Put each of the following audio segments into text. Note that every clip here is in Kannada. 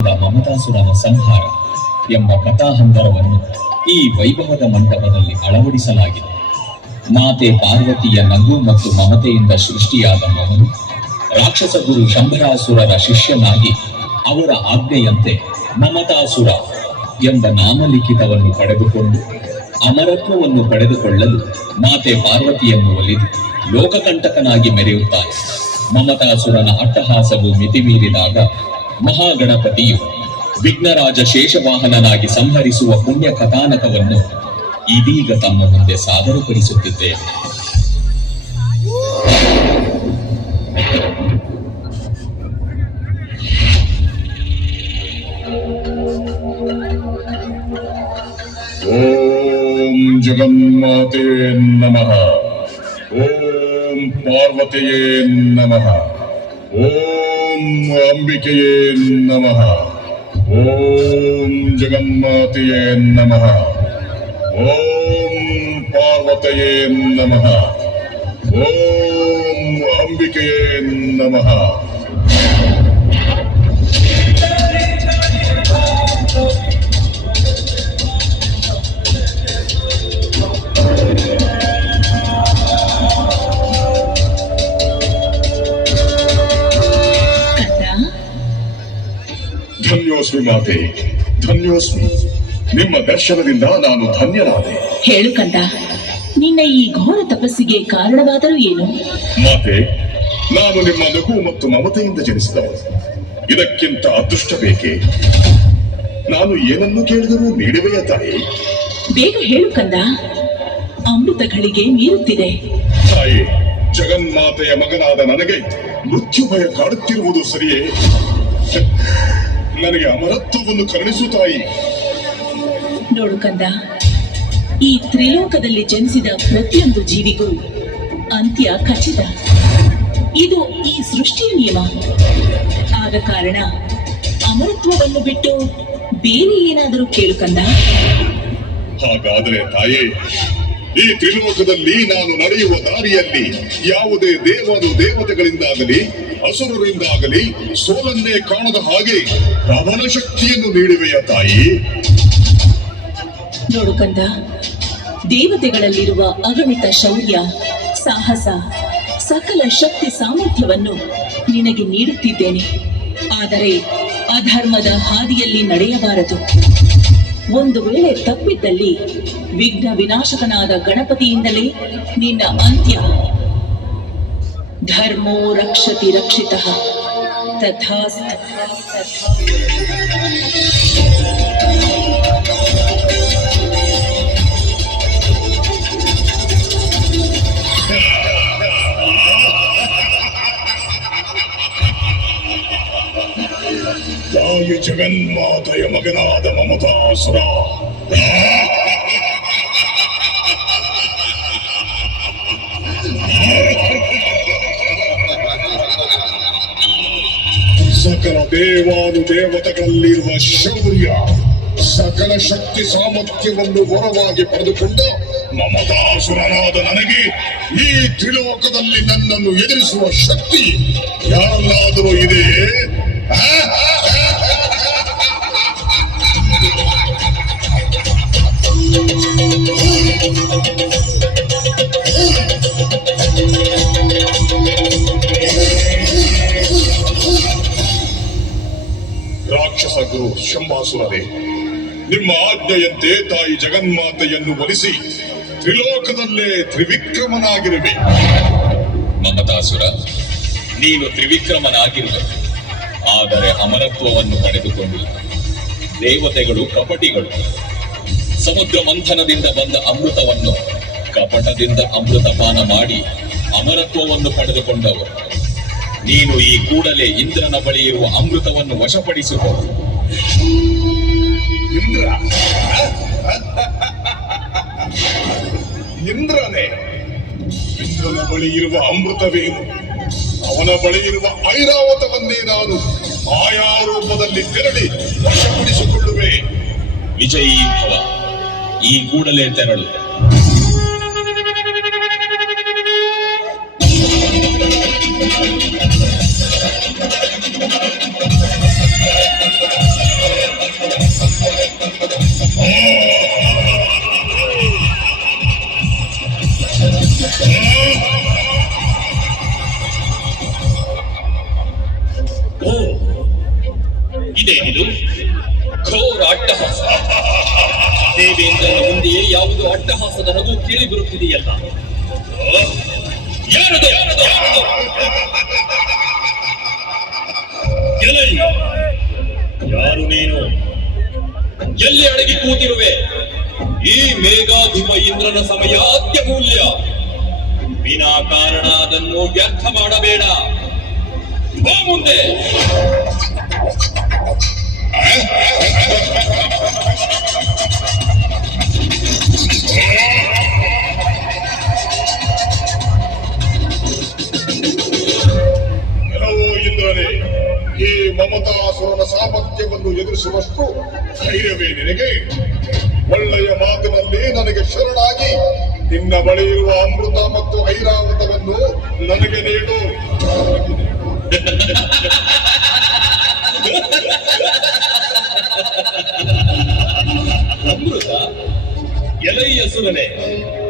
ಮಮತಾಸುರನ ಸಂಹಾರ ಎಂಬ ಕಥಾಹಂದರವನ್ನು ಈ ವೈಭವದ ಮಂಟಪದಲ್ಲಿ ಅಳವಡಿಸಲಾಗಿದೆ. ಮಾತೆ ಪಾರ್ವತಿಯ ನಗು ಮತ್ತು ಮಮತೆಯಿಂದ ಸೃಷ್ಟಿಯಾದ ಮಗನು ರಾಕ್ಷಸ ಗುರು ಶಂಭರಾಸುರರ ಶಿಷ್ಯನಾಗಿ ಅವರ ಆಜ್ಞೆಯಂತೆ ಮಮತಾಸುರ ಎಂಬ ನಾಮಲಿಖಿತವನ್ನು ಪಡೆದುಕೊಂಡು ಅಮರತ್ವವನ್ನು ಪಡೆದುಕೊಳ್ಳಲು ಮಾತೆ ಪಾರ್ವತಿಯನ್ನು ಒಲಿದು ಲೋಕಕಂಟಕನಾಗಿ ಮೆರೆಯುತ್ತಾರೆ. ಮಮತಾಸುರನ ಅಟ್ಟಹಾಸವು ಮಿತಿಮೀರಿದಾಗ ಮಹಾಗಣಪತಿಯು ವಿಘ್ನರಾಜ ಶೇಷವಾಹನನಾಗಿ ಸಂಹರಿಸುವ ಪುಣ್ಯ ಕಥಾನಕವನ್ನು ಇದೀಗ ತಮ್ಮ ಮುಂದೆ ಸಾದರಪಡಿಸುತ್ತಿದ್ದೇವೆ. ಓಂ ಜಗನ್ಮಾತೆ ನಮಃ. ಓಂ ಪಾರ್ವತಿಯೇ ನಮಃ. ಓಂ ಅಂಬಿಕೆಯೇ ನಮಃ. ಓಂ ಜಗನ್ಮಾತೆಯೇ ನಮಃ. ಓಂ ಪಾರ್ವತಿಯೇ ನಮಃ. ಓಂ ಅಂಬಿಕೆಯೇ ನಮಃ. ಧನ್ಯೋಸ್ಮಿ ಮಾತೆ, ಧನ್ಯೋಸ್ಮಿ. ನಿಮ್ಮ ದರ್ಶನದಿಂದ ನಾನು ಧನ್ಯನಾದೆ. ಹೇಳು ಕಂದ, ನಿನ್ನ ಈ ಘೋರ ತಪಸ್ಸಿಗೆ ಕಾರಣವಾದರೂ ಏನು? ಮಾತೆ, ನಾನು ನಿಮ್ಮ ನಗು ಮತ್ತು ಮಮತೆಯಿಂದ ಜನಿಸಿದವನು. ಇದಕ್ಕಿಂತ ಅದೃಷ್ಟ ಬೇಕೆ? ನಾನು ಏನನ್ನು ಕೇಳಿದರೂ ನೀಡುವೆಯ ತಾಯಿ? ಬೇಗ ಹೇಳು ಕಂದ, ಅಮೃತಗಳಿಗೆ ಮೀರುತ್ತಿದೆ. ತಾಯಿ, ಜಗನ್ಮಾತೆಯ ಮಗನಾದ ನನಗೆ ಮೃತ್ಯು ಭಯ ಕಾಡುತ್ತಿರುವುದು ಸರಿಯೇ? ನನಗೆ ಅಮರತ್ವವನ್ನು ಕರುಣಿಸು ತಾಯಿ. ನೋಡು ಕಂದ, ಈ ತ್ರಿಲೋಕದಲ್ಲಿ ಜನಿಸಿದ ಪ್ರತಿಯೊಂದು ಜೀವಿಗೂ ಅಂತ್ಯ ಖಚಿತ. ಇದು ಈ ಸೃಷ್ಟಿಯ ನಿಯಮ. ಆದ ಕಾರಣ ಅಮರತ್ವವನ್ನು ಬಿಟ್ಟು ಬೇರೆ ಏನಾದರೂ ಕೇಳು ಕಂದ. ಹಾಗಾದರೆ ತಾಯೇ, ಈ ತ್ರಿಲೋಕದಲ್ಲಿ ನಾನು ನಡೆಯುವ ದಾರಿಯಲ್ಲಿ ಯಾವುದೇ ದೇವತೆಗಳಿಂದಾಗಲಿ ಅಸುರರಿಂದಾಗಲಿ ಸೋಲನ್ನೇ ಕಾಣದ ಹಾಗೆ ಪ್ರಬಲ ಶಕ್ತಿಯನ್ನು ನೀಡುವೆಯ ತಾಯಿ? ನೋಡು ಕಂದ, ದೇವತೆಗಳಲ್ಲಿರುವ ಅಗಣಿತ ಶೌರ್ಯ, ಸಾಹಸ, ಸಕಲ ಶಕ್ತಿ ಸಾಮರ್ಥ್ಯವನ್ನು ನಿನಗೆ ನೀಡುತ್ತಿದ್ದೇನೆ. ಆದರೆ ಅಧರ್ಮದ ಹಾದಿಯಲ್ಲಿ ನಡೆಯಬಾರದು. ಒಂದು ವೇಳೆ ತಪ್ಪಿದ್ದಲ್ಲಿ ವಿಘ್ನ ವಿನಾಶಕನಾದ ಗಣಪತಿಯಿಂದಲೇ ನಿನ್ನ ಅಂತ್ಯ. ಧರ್ಮೋ ರಕ್ಷತಿ ರಕ್ಷಿತಃ ತಥಾಸ್ತು. ತಾಯಿ ಜಗನ್ಮಾತೆಯ ಮಗನಾದ ಮಮತಾಸುರ, ಸಕಲ ದೇವತೆಗಳಲ್ಲಿರುವ ಶೌರ್ಯ, ಸಕಲ ಶಕ್ತಿ ಸಾಮರ್ಥ್ಯವನ್ನು ವರವಾಗಿ ಪಡೆದುಕೊಂಡ ಮಮತಾಸುರನಾದ ನನಗೆ ಈ ತ್ರಿಲೋಕದಲ್ಲಿ ನನ್ನನ್ನು ಎದುರಿಸುವ ಶಕ್ತಿ ಯಾರಲ್ಲಾದರೂ ಇದೆಯೇ? ರಾಕ್ಷಸ ಗುರು ಶಂಭಾಸುರರೇ, ನಿಮ್ಮ ಆಜ್ಞೆಯಂತೆ ತಾಯಿ ಜಗನ್ಮಾತೆಯನ್ನು ಒಲಿಸಿ ತ್ರಿಲೋಕದಲ್ಲೇ ತ್ರಿವಿಕ್ರಮನಾಗಿರುವೆ. ಮಮತಾಸುರ, ನೀನು ತ್ರಿವಿಕ್ರಮನಾಗಿರುವೆ, ಆದರೆ ಅಮರತ್ವವನ್ನು ಪಡೆದುಕೊಂಡಿಲ್ಲ. ದೇವತೆಗಳು ಕಪಟಿಗಳು. ಸಮುದ್ರ ಮಂಥನದಿಂದ ಬಂದ ಅಮೃತವನ್ನು ಕಪಟದಿಂದ ಅಮೃತಪಾನ ಮಾಡಿ ಅಮರತ್ವವನ್ನು ಪಡೆದುಕೊಂಡವರು. ನೀನು ಈ ಕೂಡಲೇ ಇಂದ್ರನ ಬಳಿ ಇರುವ ಅಮೃತವನ್ನು ವಶಪಡಿಸಿಕೊ. ಇಂದ್ರ? ಇಂದ್ರನೇ? ಇಂದ್ರನ ಬಳಿ ಇರುವ ಅಮೃತವೇನು? ಅವನ ಬಳಿ ಇರುವ ಐರಾವತವನ್ನೇ ನಾನು ಆಯಾ ರೂಪದಲ್ಲಿ ತೆರಳಿ ವಶಪಡಿಸಿಕೊಳ್ಳುವೆ. ವಿಜಯೀ ಭವ, ಈ ಕೂಡಲೇ ತೆರಳು. ಇದೇನಿದು ಘೋರ ಅಟ್ಟಹಾಸ. ದೇವೇಂದ್ರನ ಮುಂದೆಯೇ ಯಾವುದು ಅಟ್ಟಹಾಸದ ನಗು ಕೇಳಿ ಬರುತ್ತಿದೆಯಲ್ಲ. ಯಾರದು? ಎಲೈ, ಯಾರು ನೀನು? ಎಲ್ಲಿ ಅಡಗಿ ಕೂತಿರುವೆ? ಈ ಮೇಘಾಧಿಪ ಇಂದ್ರನ ಸಮಯ ಅತ್ಯಮೂಲ್ಯ. ವಿನಾಕಾರಣ ಅದನ್ನು ವ್ಯರ್ಥ ಮಾಡಬೇಡ. ಬಾ ಮುಂದೆ. ಕೆಲವು ಇಂದ್ರನೇ, ಈ ಮಮತಾಸುರನ ಸಾಮರ್ಥ್ಯವನ್ನು ಎದುರಿಸುವಷ್ಟು ಧೈರ್ಯವೇ ನಿನಗೆ? ಒಳ್ಳೆಯ ಮಾತಿನಲ್ಲಿ ನನಗೆ ಶರಣಾಗಿ ನಿನ್ನ ಬಳಿ ಇರುವ ಅಮೃತ ಮತ್ತು ಐರಾವತವನ್ನು ನನಗೆ ನೀಡು. ಅಮೃತ? ಎಲೈ ಅಸುರನೇ,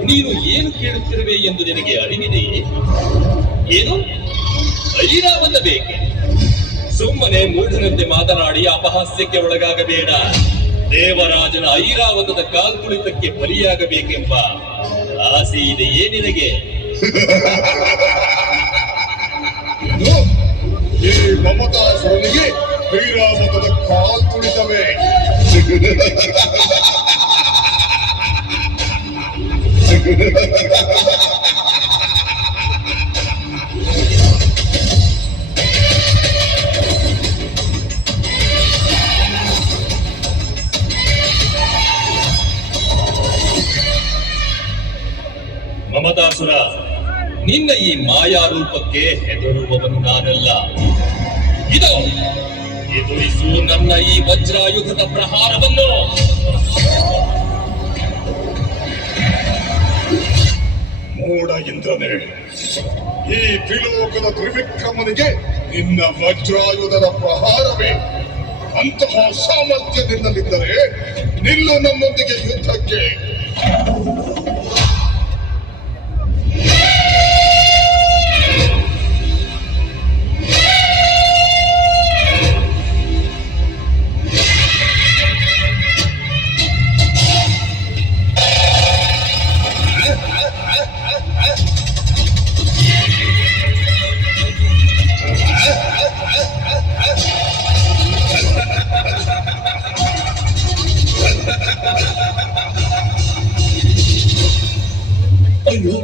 ನೀನು ಏನು ಕೇಳುತ್ತಿರುವೆ ಎಂದು ನಿನಗೆ ಅರಿವಿದೆಯೇ? ಏನು ಐರಾವತ ಬೇಕೆ? ಸುಮ್ಮನೆ ಮೂಢನಂತೆ ಮಾತನಾಡಿ ಅಪಹಾಸ್ಯಕ್ಕೆ ಒಳಗಾಗಬೇಡ. ದೇವರಾಜನ ಐರಾವತದ ಕಾಲ್ತುಳಿತಕ್ಕೆ ಬಲಿಯಾಗಬೇಕೆಂಬ ಆಸೆ ಇದೆಯೇ ನಿನಗೆ? ಏನು? ಈ ಮಮತಾಸುರನಿಗೆ ಐರಾವತದ ಕಾಲ್ ತುಳಿತವೇ? ಮಮತಾಸುರ, ನಿನ್ನ ಈ ಮಾಯಾ ರೂಪಕ್ಕೆ ಹೆದರುವವನು ನಾನಲ್ಲ. ಇದು ಎದುರಿಸು ನನ್ನ ಈ ವಜ್ರಾಯುಧದ ಪ್ರಹಾರವನ್ನು. ಮೂಢ ಇಂದ್ರನೇ, ಈ ತ್ರಿಲೋಕದ ತ್ರಿವಿಕ್ರಮನಿಗೆ ನಿನ್ನ ವಜ್ರಾಯುಧದ ಪ್ರಹಾರವೇ? ಅಂತಹ ಸಾಮರ್ಥ್ಯ ನಿನ್ನಲ್ಲಿದ್ದರೆ ನಿಲ್ಲು ನನ್ನೊಂದಿಗೆ ಯುದ್ಧಕ್ಕೆ. ಅಯ್ಯೋ,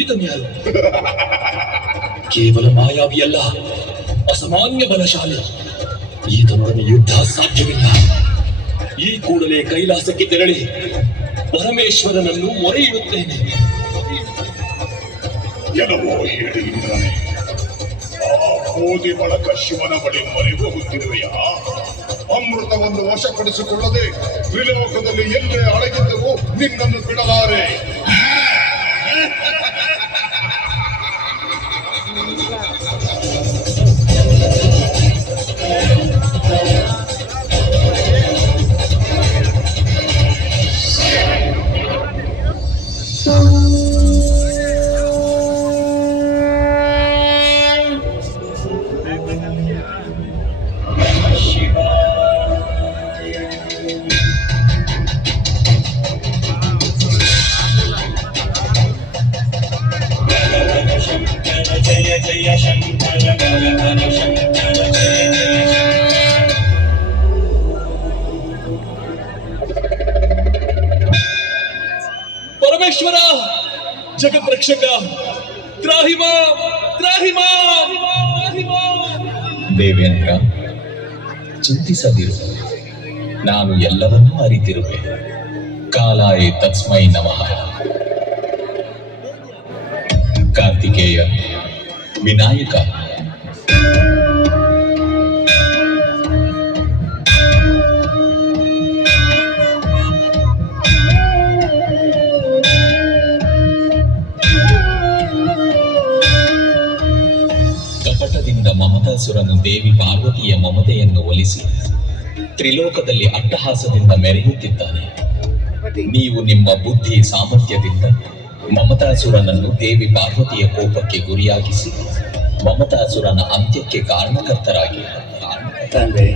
ಈತನ್ಯಾರು? ಕೇವಲ ಮಾಯಾವಿಯಲ್ಲ, ಅಸಾಮಾನ್ಯ ಬಲಶಾಲಿ. ಈತನೊಡನೆ ಯುದ್ಧ ಸಾಧ್ಯವಿಲ್ಲ. ಈ ಕೂಡಲೇ ಕೈಲಾಸಕ್ಕೆ ತೆರಳಿ ಪರಮೇಶ್ವರನನ್ನು ಮೊರೆ ಇಡುತ್ತೇನೆ. ಎಲ್ಲವೋ ಹೇಳಿ ಇಂದ್ರನೇ, ಆ ಕೋದಿ ಬಳಕ ಶಿವನ ಬಳಿ ಮೊರೆ ಹೋಗುತ್ತಿರುವೆಯಾ? ಅಮೃತವನ್ನು ವಶಪಡಿಸಿಕೊಳ್ಳದೆ ತ್ರಿಲೋಕದಲ್ಲಿ ಎಲ್ಲೇ ಅಡಗಿದ್ದರೂ ನಿನ್ನನ್ನು ಬಿಡಲಾರೆ. ಪರಮೇಶ್ವರ, ಜಗದ್ರಕ್ಷಕ, ತ್ರಾಹಿ ಮಾಂ, ತ್ರಾಹಿ ಮಾಂ, ತ್ರಾಹಿ ಮಾಂ. ದೇವೇಂದ್ರ, ಚಿಂತಿಸದಿರು. ನಾನು ಎಲ್ಲವನ್ನೂ ಅರಿತಿರುವೆ. ಕಾಲಾಯ ತಸ್ಮೈ ನಮಃ. ಕಾರ್ತಿಕೇಯ, ವಿನಾಯಕ, ಕಪಟದಿಂದ ಮಮತಾಸುರನು ದೇವಿ ಪಾರ್ವತಿಯ ಮಮತೆಯನ್ನು ಒಲಿಸಿ ತ್ರಿಲೋಕದಲ್ಲಿ ಅಟ್ಟಹಾಸದಿಂದ ಮೆರೆಯುತ್ತಿದ್ದಾನೆ. ನೀವು ನಿಮ್ಮ ಬುದ್ಧಿ ಸಾಮರ್ಥ್ಯದಿಂದ ಮಮತಾಸುರನನ್ನು ದೇವಿ ಪಾರ್ವತಿಯ ಕೋಪಕ್ಕೆ ಗುರಿಯಾಗಿಸಿ ಮಮತಾಸುರನ ಅಂತ್ಯಕ್ಕೆ ಕಾರಣಕರ್ತರಾಗಿ ತಂದೆ,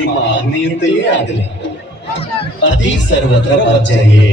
ನಿಮ್ಮ ಆಜ್ಞೆಯಂತೆಯೇ ಆಗಲಿ. ಅತಿ ಸರ್ವತ್ರ ರಾಜ್ಯಯೇ.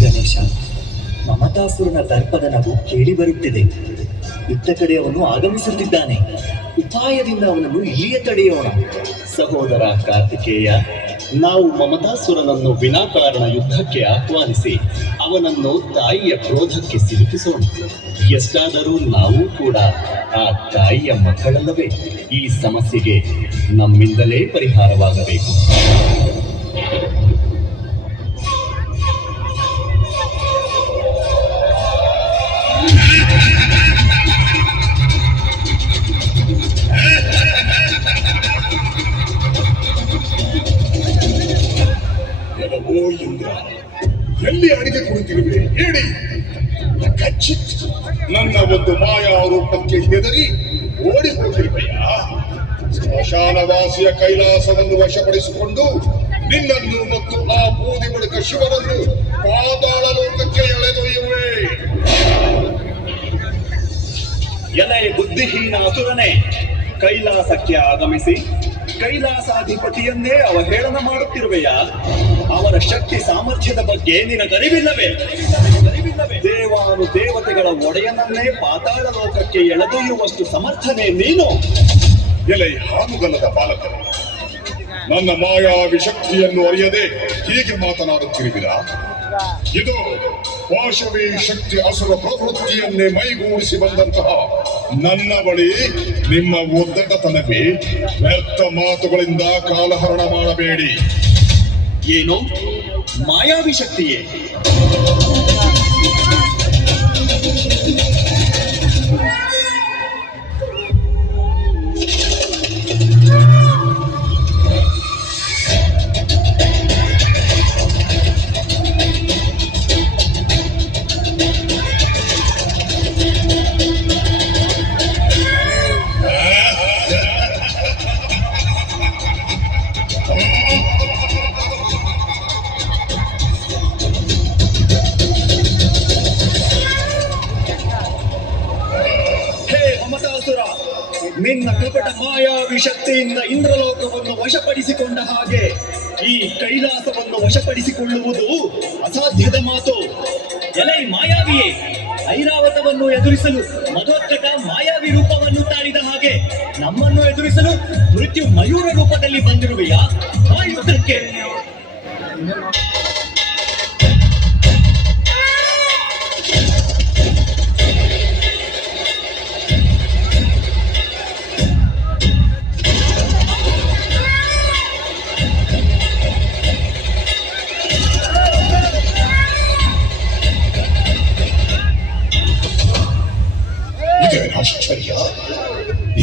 ಗಣೇಶ, ಮಮತಾಸುರನ ದರ್ಪದ ನಗು ಕೇಳಿ ಬರುತ್ತಿದೆ. ಇತ್ತ ಕಡೆ ಅವನು ಆಗಮಿಸುತ್ತಿದ್ದಾನೆ. ಉಪಾಯದಿಂದ ಅವನನ್ನು ಇಲ್ಲಿಯೇ ತಡೆಯೋಣ. ಸಹೋದರ ಕಾರ್ತಿಕೇಯ, ನಾವು ಮಮತಾಸುರನನ್ನು ವಿನಾಕಾರಣ ಯುದ್ಧಕ್ಕೆ ಆಹ್ವಾನಿಸಿ ಅವನನ್ನು ತಾಯಿಯ ಕ್ರೋಧಕ್ಕೆ ಸಿಲುಕಿಸೋಣ. ಎಷ್ಟಾದರೂ ನಾವು ಕೂಡ ಆ ತಾಯಿಯ ಮಕ್ಕಳಲ್ಲವೇ? ಈ ಸಮಸ್ಯೆಗೆ ನಮ್ಮಿಂದಲೇ ಪರಿಹಾರವಾಗಬೇಕು. ಎಲ್ಲವೋ ಇಂದ್ರ, ಎಲ್ಲಿ ಅಡಿಗೆ ಕುಳಿತಿರುವೆ ಹೇಳಿ. ಕಚ್ಚಿತ್ ನನ್ನ ಒಂದು ಮಾಯಾ ರೂಪಕ್ಕೆ ಹೆದರಿ ಓಡಿ ಹೋಗಿರುವೆಯಾ? ಸ್ಮಶಾನವಾಸಿಯ ಕೈಲಾಸವನ್ನು ವಶಪಡಿಸಿಕೊಂಡು ನಿನ್ನನ್ನು ಮತ್ತು ಆ ಬೂದಿ ಬಳಿಕ ಶಿವನನ್ನು ಪಾತಾಳ ಲೋಕಕ್ಕೆ ಎಳೆದೊಯ್ಯುವೆ. ಎಲೆ ಬುದ್ಧಿಹೀನ ಅಸುರನೇ, ಕೈಲಾಸಕ್ಕೆ ಆಗಮಿಸಿ ಕೈಲಾಸಾಧಿಪತಿಯನ್ನೇ ಅವಹೇಳನ ಮಾಡುತ್ತಿರುವೆಯಾ? ಅವರ ಶಕ್ತಿ ಸಾಮರ್ಥ್ಯದ ಬಗ್ಗೆ ನಿನಗರಿವಿಲ್ಲವೇ? ದೇವಾನು ದೇವತೆಗಳ ಒಡೆಯನನ್ನೇ ಪಾತಾಳ ಲೋಕಕ್ಕೆ ಎಳೆದೊಯ್ಯುವಷ್ಟು ಸಮರ್ಥನೆ ನೀನು? ಎಲೆ ಹಾನುಗಲ್ಲದ ಬಾಲಕರು, ನನ್ನ ಮಾಯಾವಿ ಶಕ್ತಿಯನ್ನು ಅರಿಯದೆ ಹೀಗೆ ಮಾತನಾಡುತ್ತಿರುವಿರಾ? ಇದು ಪಾಶವಿ ಶಕ್ತಿ ಅಸುರ ಪ್ರವೃತ್ತಿಯನ್ನೇ ಮೈಗೂಡಿಸಿ ಬಂದಂತಹ ನನ್ನ ಬಳಿ ನಿಮ್ಮ ಒದ್ದಟತನವೇ? ವ್ಯರ್ಥ ಮಾತುಗಳಿಂದ ಕಾಲಹರಣ ಮಾಡಬೇಡಿ. ಏನು ಮಾಯಾವಿ ಶಕ್ತಿಯೇ? ನಿನ್ನ ಕಪಟ ಮಾಯಾವಿ ಶಕ್ತಿಯಿಂದ ಇಂದ್ರಲೋಕವನ್ನು ವಶಪಡಿಸಿಕೊಂಡ ಹಾಗೆ ಈ ಕೈಲಾಸವನ್ನು ವಶಪಡಿಸಿಕೊಳ್ಳುವುದು ಅಸಾಧ್ಯದ ಮಾತು. ಎಲೈ ಮಾಯಾವಿಯೇ, ಐರಾವತವನ್ನು ಎದುರಿಸಲು ಮಧೋತ್ಕಟ ಮಾಯಾವಿ ರೂಪವನ್ನು ತಾಳಿದ ಹಾಗೆ ನಮ್ಮನ್ನು ಎದುರಿಸಲು ಮೃತ್ಯು ಮಯೂರ ರೂಪದಲ್ಲಿ ಬಂದಿರುವೆಯಾ? ಆ ಯುದ್ಧಕ್ಕೆ ಆಶ್ಚರ್ಯ.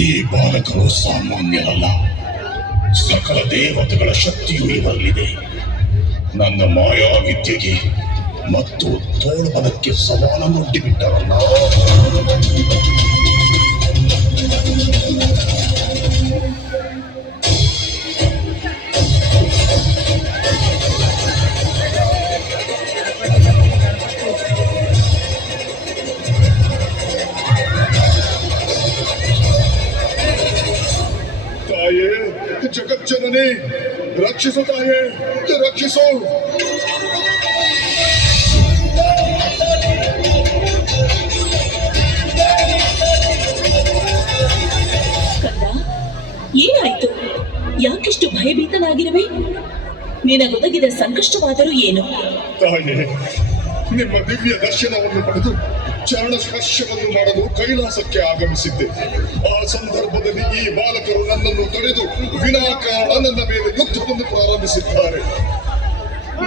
ಈ ಬಾಲಕರು ಸಾಮಾನ್ಯರಲ್ಲ. ಸಕಲ ದೇವತೆಗಳ ಶಕ್ತಿಯು ಇವರಲ್ಲಿದೆ. ನನ್ನ ಮಾಯಾವಿದ್ಯೆಗೆ ಮತ್ತು ತೋಳ್ಬಲಕ್ಕೆ ಸವಾಲನ್ನೊಡ್ಡಿಬಿಟ್ಟರಲ್ಲ. ತಾಯೇ, ಜಗಜ್ಜನನಿ, ರಕ್ಷಿಸು ತಾಯೇ, ರಕ್ಷಿಸು. ಕಂದ, ಏನಾಯ್ತು? ಯಾಕಿಷ್ಟು ಭಯಭೀತನಾಗಿರುವೆ? ನಿನಗೊದಗಿದ ಸಂಕಷ್ಟವಾದರೂ ಏನು? ತಾಯೇ, ನಿಮ್ಮ ದಿವ್ಯ ದರ್ಶನವನ್ನು ಪಡೆದು ಚರಣ ಸ್ಪರ್ಶವನ್ನು ಮಾಡಲು ಕೈಲಾಸಕ್ಕೆ ಆಗಮಿಸಿದ್ದೆ. ಆ ಸಂದರ್ಭದಲ್ಲಿ ಈ ಬಾಲಕರು ನನ್ನನ್ನು ತಡೆದು ವಿನಾಕಾರಣ ನನ್ನ ಮೇಲೆ ಯುದ್ಧವನ್ನು ಪ್ರಾರಂಭಿಸಿದ್ದಾರೆ.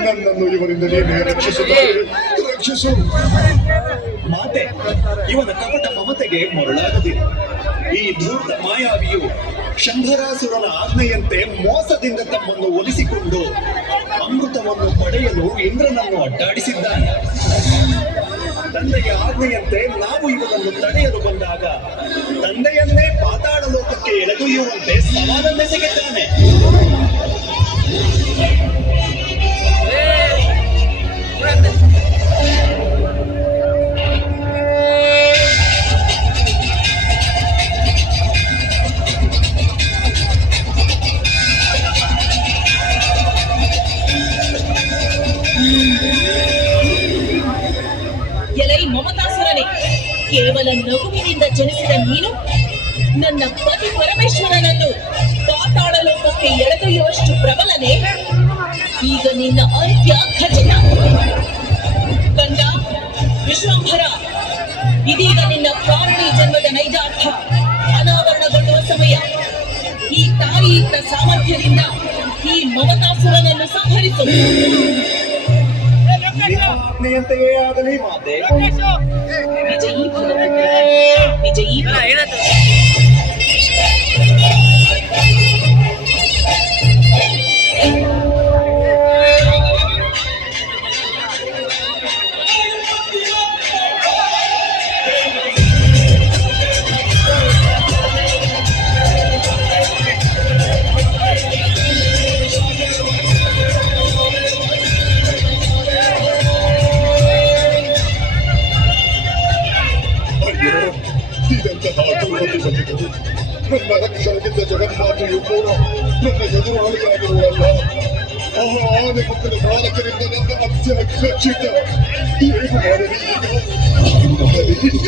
ನನ್ನನ್ನು ಇವರಿಂದ ನೀವೇ ರಕ್ಷಿಸುತ್ತಾರೆ. ರಕ್ಷಿಸು. ಮಾತೆ, ಇವನ ಕಪಟ ಮಮತೆಗೆ ಮರುಳಾಗದಿಲ್ಲ. ಈ ಧೂರ್ತ ಮಾಯಾವಿಯು ಶಂಭರಾಸುರನ ಆಜ್ಞೆಯಂತೆ ಮೋಸದಿಂದ ತಮ್ಮನ್ನು ಒಲಿಸಿಕೊಂಡು ಅಮೃತವನ್ನು ಪಡೆಯಲು ಇಂದ್ರನನ್ನು ಅಡ್ಡಾಡಿಸಿದ್ದಾನೆ. ತಂದೆಯ ಆಜ್ಞೆಯಂತೆ ನಾವು ಇವನನ್ನು ತಡೆಯಲು ಬಂದಾಗ ತಂದೆಯನ್ನೇ ಪಾತಾಳ ಲೋಕಕ್ಕೆ ಎಳೆದೊಯ್ಯುವಂತೆ ಸಮಾನವೆಸಗಿದ್ದಾನೆ. ಎಲೈ ಮಮತಾಸುರನೇ, ಕೇವಲ ನಗುವಿನಿಂದ ಜನಿಸಿದ ನೀನು ನನ್ನ ಪತಿ ಪರಮೇಶ್ವರನನ್ನು ಪಾತಾಳ ಲೋಕಕ್ಕೆ ಎಳೆದೊಯ್ಯುವಷ್ಟು ಪ್ರಬಲನೆ. ಈಗ ನಿನ್ನ ಅಂತ್ಯ ಖಚಿತ. ಕಂದ ವಿಶ್ವಂಭರ, ಇದೀಗ ನಿನ್ನ ಕಾರಣಿ ಜನ್ಮದ ನೈಜಾರ್ಥ ಅನಾವರಣಗೊಳ್ಳುವ ಸಮಯ. ಈ ತಾಯಿ ಇತ್ತ ಸಾಮರ್ಥ್ಯದಿಂದ ಈ ಮಮತಾಸುರನನ್ನು ಸಂಹರಿಸು. ಆಜ್ಞೆಯಂತೆಯೇ ಆಗಲಿ ಮಾತೆ. ವಿಜಯೀ ಭವ, ವಿಜಯೀ ಭವ. ಅಯ್ಯೋ, ಇದಂತಹ ದುರ್ಗತಿ ಬಂದಿದೆ. ನನ್ನ ರಕ್ಷಣೆಗಿಂತ ಜಗನ್ಮಾತೆಯು ಕೂಡ ನನ್ನ ಎದುರಾಳಿಯಾಗಿರುವಲ್ಲ. ಆ ಆನೆ ಮಕ್ಕಳ ಬಾಲಕರಿಂದ ನನ್ನ ಹತ್ಯೆ ಖಚಿತ. ಏನು ಮಾಡಲಿ ಈಗ?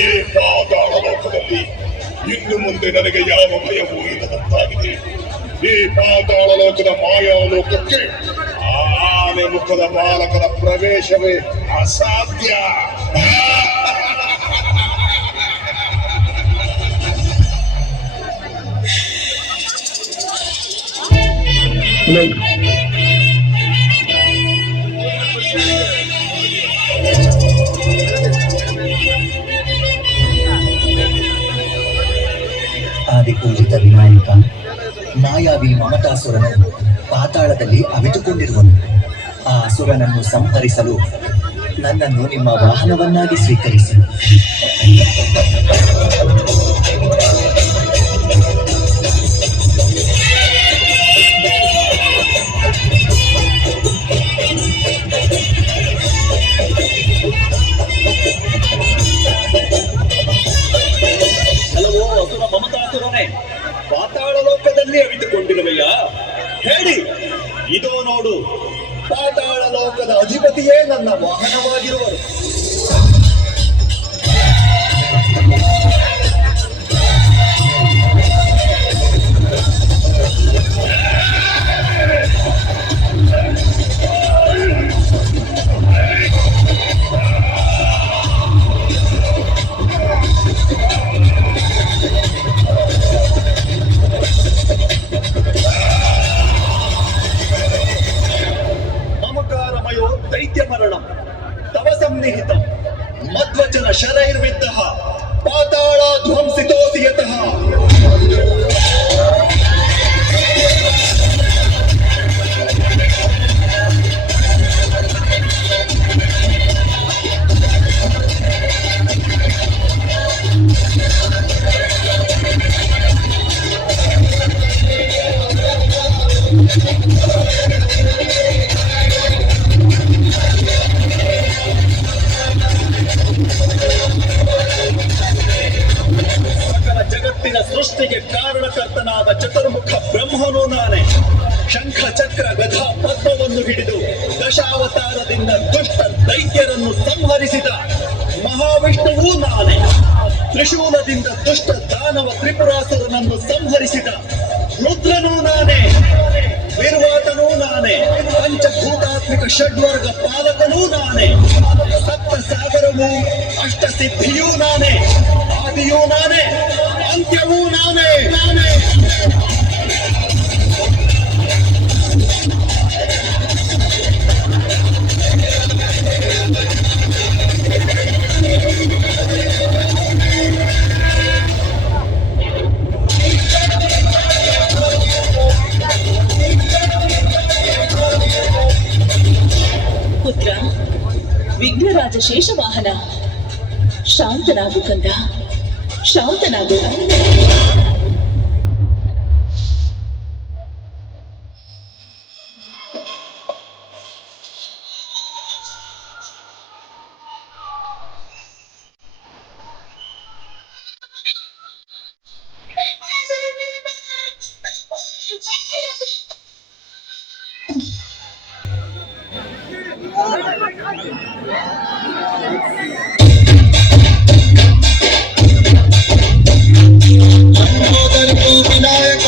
ಈ ಪಾತಾಳ ಲೋಕದಲ್ಲಿ ಇನ್ನು ಮುಂದೆ ನನಗೆ ಯಾವ ಭಯವೂ ಇಲ್ಲದಂತಾಗಿದೆ. ಈ ಪಾತಾಳ ಲೋಕದ ಮಾಯಾ ಲೋಕಕ್ಕೆ ಆನೆ ಮುಖದ ಬಾಲಕನ ಪ್ರವೇಶವೇ ಅಸಾಧ್ಯ. ಆದಿಪೂಜಿತ ವಿನಾಯಕ, ಮಾಯಾವಿ ಮಮತಾಸುರನು ಪಾತಾಳದಲ್ಲಿ ಅವಿತುಕೊಂಡಿರುವನು. ಆ ಅಸುರನನ್ನು ಸಂಹರಿಸಲು ನನ್ನನ್ನು ನಿಮ್ಮ ವಾಹನವನ್ನಾಗಿ ಸ್ವೀಕರಿಸಿ. ಹಲವೋ ಅಸುರ ಮಮತಾಸುರನೇ, ಪಾತಾಳ ಲೋಕದಲ್ಲಿ ಅವಿತುಕೊಂಡಿರುವೆಯ? ಹೇಳಿ, ಇದೋ ನೋಡು, ಪಾತಾಳ ಲೋಕದ ಅಧಿಪತಿಯೇ ನನ್ನ ವಾಹನವಾಗಿರುವರು. ಮಮಕಾರಮಯೋ ದೈತ್ಯ ಮರಣಂ ತವ ಸನ್ನಿಹಿತಂ ಮಧ್ವಚನ ಶರೈರ್ವಿದ್ದ ಪಾತಾಳ ತ್ರಿಶೂಲದಿಂದ ದುಷ್ಟ ದೈತ್ಯರನ್ನು ಸಂಹರಿಸಿದ ಮಹಾವಿಷ್ಣುವೂ ನಾನೇ. ತ್ರಿಶೂಲದಿಂದ ದುಷ್ಟ ದಾನವ ತ್ರಿಪುರಾಸುರನನ್ನು ಸಂಹರಿಸಿದ ರುದ್ರನೂ ನಾನೇ. ವಿರ್ವಾಟನೂ ನಾನೇ. ಪಂಚಭೂತಾತ್ಮಿಕ ಷಡ್ವರ್ಗ ಪಾಲಕನೂ ನಾನೇ. ಸಪ್ತ ಸಾಗರವೂ ಅಷ್ಟಸಿದ್ಧಿಯೂ ನಾನೇ. ಆದಿಯೂ ನಾನೇ, ಅಂತ್ಯವೂ ನಾನೇ. ಪುತ್ರ ವಿಘ್ನರಾಜ ಶೇಷವಾಹನ, ಶಾಂತನಾಗು ಕಂದ, ಶಾಂತನಾಗು. विनायक